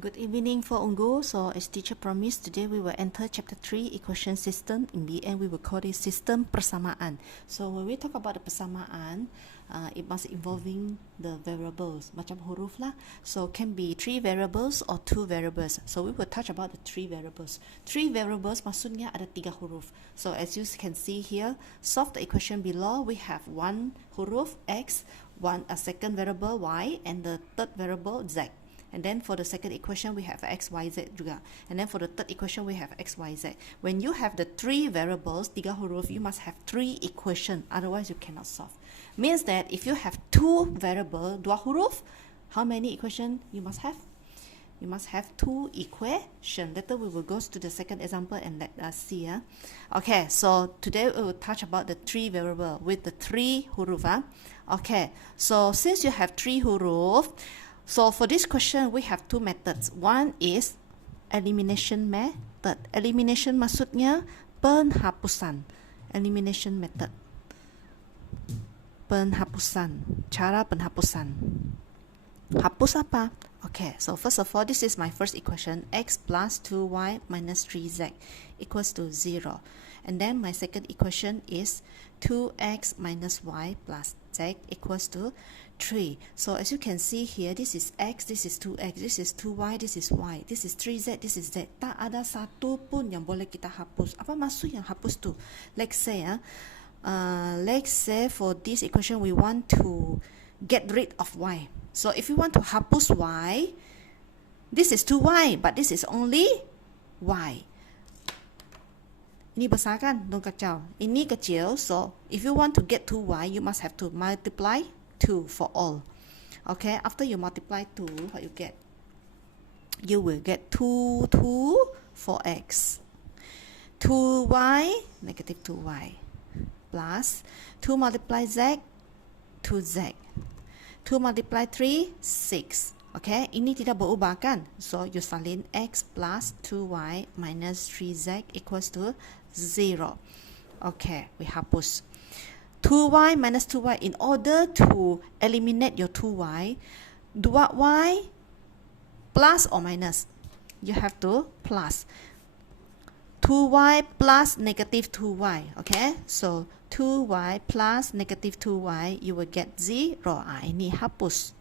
Good evening for Ungu. So as teacher promised, today we will enter chapter 3 equation system. In the end we will call it system persamaan. So when we talk about the persamaan, it must involving the variables macam huruf lah. So can be 3 variables or 2 variables. So we will touch about the 3 variables. 3 variables maksudnya ada 3 huruf. So as you can see here, solve the equation below. We have one huruf x, a second variable y, and the third variable z. And then for the second equation, we have x, y, z juga. And then for the third equation, we have x, y, z. When you have the 3 variables, 3 huruf, you must have 3 equations. Otherwise, you cannot solve. Means that if you have 2 variable, 2 huruf, how many equations you must have? You must have 2 equations. Later we will go to the second example and let us see. Okay, so today we will touch about the 3 variable with the 3 huruf. Okay, so since you have 3 huruf, so for this question, we have 2 methods. One is elimination method. Elimination maksudnya penghapusan. Elimination method. Penghapusan. Cara penghapusan. Hapus apa? Okay, so first of all, this is my first equation. X plus 2y minus 3z equals to 0. And then my second equation is 2x minus y plus z equals to 3. So as you can see here, this is x, this is 2x, this is 2y, this is y, this is 3z, this is z. Tak ada satu pun yang boleh kita hapus. Apa maksud yang hapus tu? Let's say for this equation we want to get rid of y. So if you want to hapus y, this is 2y, but this is only y. Ini besar kan? Don't kacau. Ini kecil, so if you want to get 2y, you must have to multiply 2 for all. Okay, after you multiply 2, what you get? You will get 2 for x. 2y, negative 2y, plus 2 multiply z, 2z. 2 multiply 3, 6. Okay, ini tidak berubah kan? So you salin x plus 2y minus 3z equals to 0. Okay, we hapus. 2y minus 2y, in order to eliminate your 2y, 2y plus or minus, you have to plus. 2y plus negative 2y, okay? So 2y plus negative 2y, you will get 0. Ini hapus.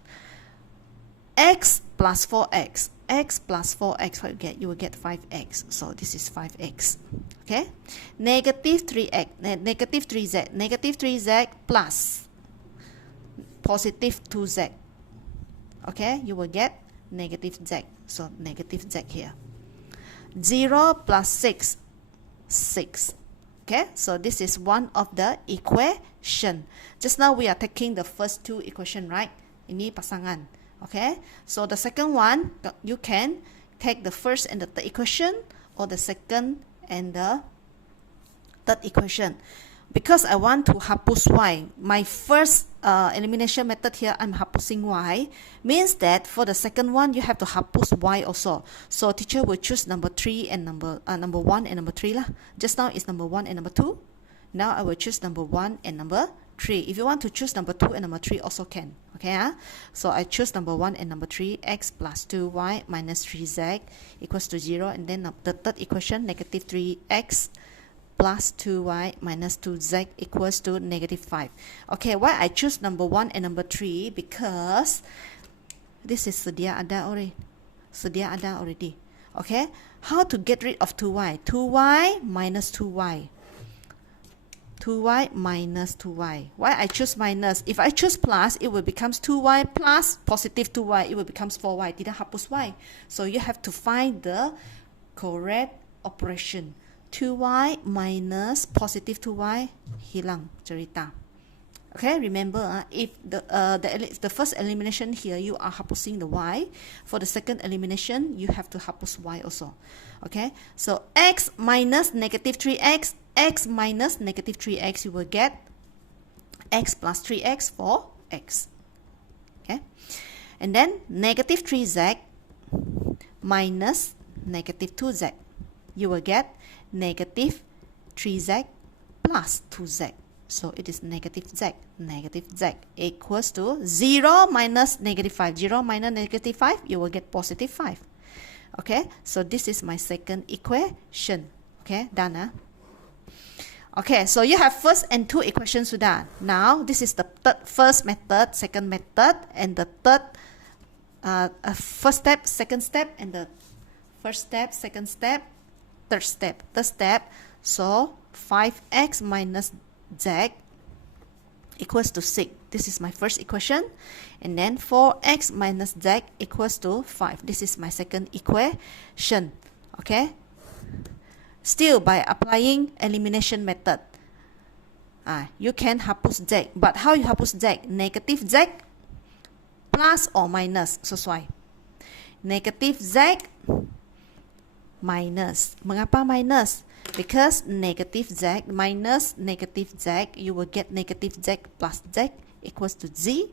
X plus 4x. X plus 4x, what you get? You will get 5x. So this is 5x. Okay? Negative 3x. Negative 3z. Negative 3z plus positive 2z. Okay? You will get negative z. So negative z here. 0 plus 6. 6. Okay? So this is one of the equation. Just now we are taking the first 2 equation, right? Ini pasangan. Okay, so the second one, you can take the first and the third equation, or the second and the third equation. Because I want to hapus y, my first elimination method here, I'm hapusing y, means that for the second one, you have to hapus y also. So teacher will choose number 3 and number 1 and number 3 lah. Just now is number 1 and number 2. Now I will choose number 1 and number 3. If you want to choose number 2 and number 3 also can. Okay, so I choose number 1 and number 3. X plus 2y minus 3z equals to 0. And then the third equation, negative 3x plus 2y minus 2z equals to negative 5. Okay, why I choose number 1 and number 3? Because this is sedia ada already. Sedia ada already. Okay, how to get rid of 2y? 2y minus 2y. 2y minus 2y. Why I choose minus? If I choose plus, it will becomes 2y plus positive 2y. It will becomes 4y. Tidak hapus y. So you have to find the correct operation. 2y minus positive 2y, hilang cerita. Okay, remember, if the first elimination here, you are hapusing the y. For the second elimination, you have to hapus y also. Okay, so x minus negative 3x, x minus negative 3x, you will get x plus 3x for x. Okay, and then negative 3z minus negative 2z, you will get negative 3z plus 2z. So it is negative z. Negative z equals to 0 minus negative 5. 0 minus negative 5, you will get positive 5. Okay, so this is my second equation. Okay, done. Okay, so you have first and two equations sudah. Now, this is the first method, second method, and the third, first step, second step, and the first step, second step, third step. Third step, so 5x minus z equals to 6. This is my first equation. And then 4x minus z equals to 5. This is my second equation. Okay? Still, by applying elimination method, you can hapus z. But how you hapus z? Negative z plus or minus. Sesuai. Negative z minus. Mengapa minus? Because negative z minus negative z, you will get negative z plus z equals to 0.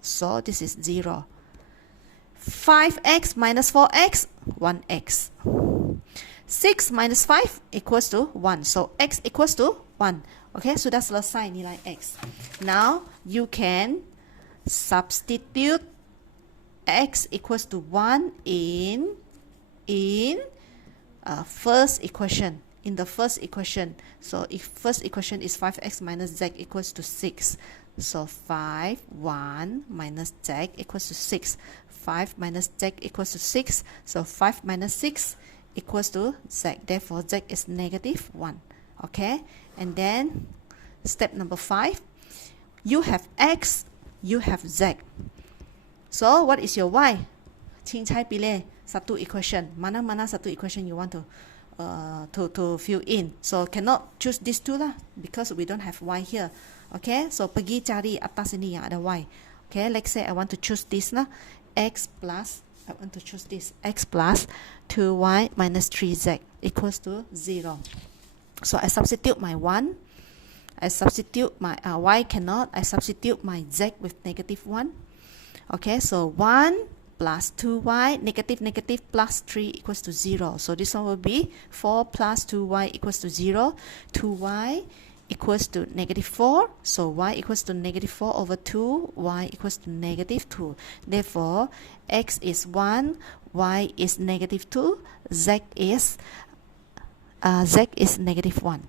So this is 0. 5x minus 4x, 1x. 6 minus 5 equals to 1. So x equals to 1. Okay, sudah selesai nilai x. Now you can substitute x equals to 1 in first equation. In the first equation. So if first equation is 5x minus z equals to 6. So 5, 1 minus z equals to 6. 5 minus z equals to 6. So 5 minus 6 equals to z. Therefore, z is negative 1. Okay? And then, step number 5. You have x, you have z. So, what is your y? Cincai pilih satu equation. Mana-mana satu equation you want to fill in. So, cannot choose these two lah, because we don't have y here. Okay? So, pergi cari atas ini yang ada y. Okay? Let's say I want to choose this lah. X plus, I want to choose this. X plus 2y minus 3z equals to 0. So I substitute my 1. I substitute my y cannot. I substitute my z with negative 1. Okay, so 1 plus 2y, negative negative plus 3 equals to 0. So this one will be 4 plus 2y equals to 0. 2y equals to negative 4. So y equals to negative 4 over 2. Y equals to negative 2. Therefore, x is 1. Y is negative 2. Z is negative 1.